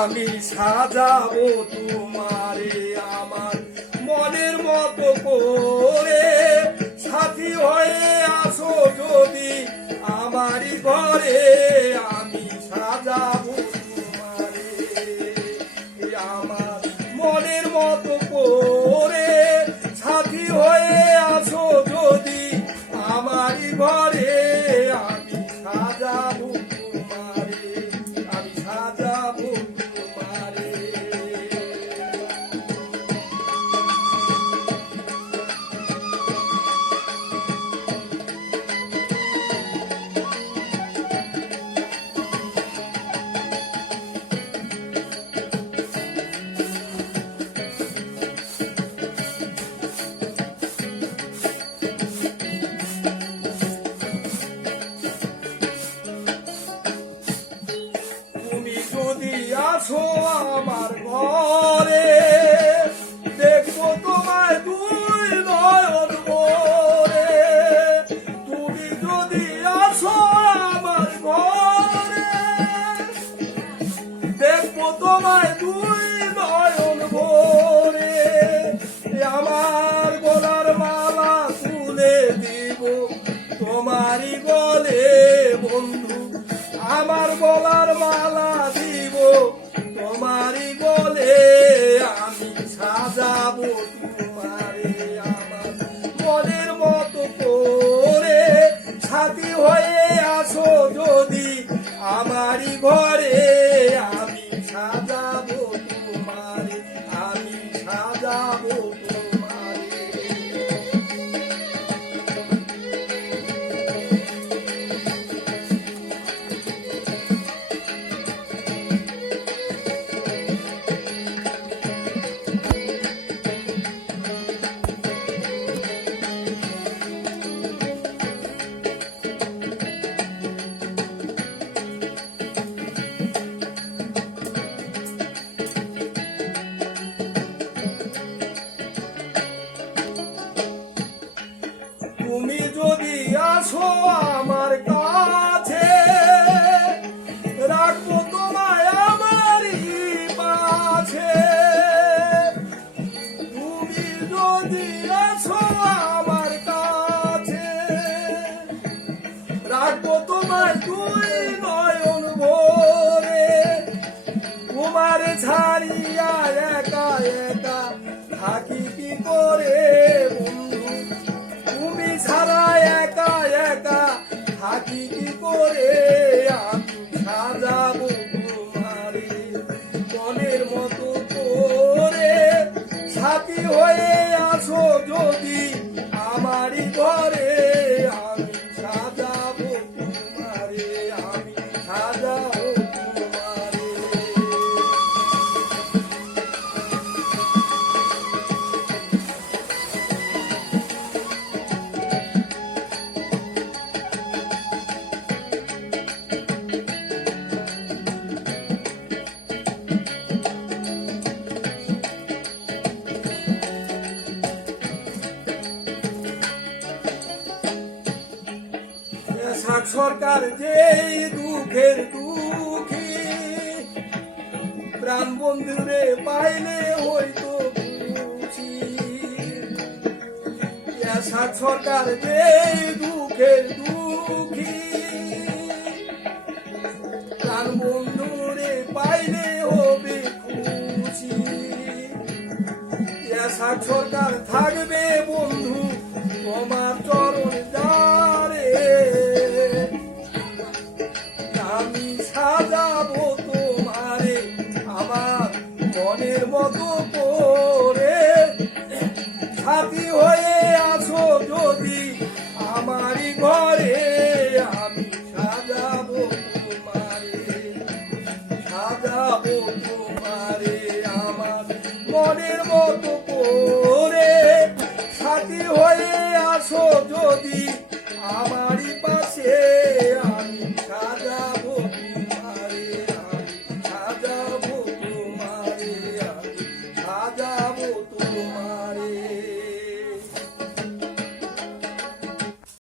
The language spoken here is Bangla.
আমি সাজাবো তোমারে আমার মনের মতো করে, সাথী হয়ে আসো যদি আমারই ঘরে, আমি সাজাবো তোমারে আমার মনের মতো করে, সাথী হয়ে আসো যদি আমারই ঘরে, আমি সাজাবো তোমারে, আমি সাজাবো তোমারে। তুমি যদি আসো আমার ঘরে, দেখবো তোমায় দুই নয়ন ভরে। তুমি যদি আসো আমার ঘরে, দেখবো তোমায় দুই নয়ন ভরে। আমার গলার মালা তুলে দিব তোমারই গলে বন্ধু, আমার গলার মালা দিব তোমারই গলে, আমি সাজাবো তোমারে আমার মনের মতো করে, সাথী হয়ে আসো যদি আমারই ঘরে, আমি সাজাবো তোমারে, আমি সাজাবো তোমারে। তুমি যদি আসো আমার কাছে, রাখবো তোমায় আমারই পাশে। তুমি যদি আসো আমার কাছে, রাখবো তোমায় দুই নয়ন ভরে। তোমার ছাড়িয়া একা একা থাকি কি করে বন্ধু, তুমি ছাড়া একা একা থাকি কি করে, আমি সাজাবো তোমারে মনের মতো করে, সাথী হয়ে আসো যদি আমারই ঘরে, আমি সাজাবো তোমারে, আমি সাজাবো তোমারে। সরকার যেই দুঃখের দুঃখী, প্রাণ বন্ধুরে পাইলে হইতো খুশি। সরকার যেই দুঃখের দুঃখী, প্রাণ বন্ধুরে পাইলে হবে খুশি। সরকার থাকবে বন্ধু তোমার চরণ যারে, আমি সাজাবো তোমারে আমার মনের মতো করে, সাথী হয়ে আসো যদি আমারই ঘরে, আমি সাজাবো তোমারে, সাজাবো তোমারে আমার মনের মতো করে, সাথী হয়ে আসো যদি আমারই পাশে, আমি সাজাবো তোমারে, আমি সাজাবো তোমারে, আমি সাজাবো।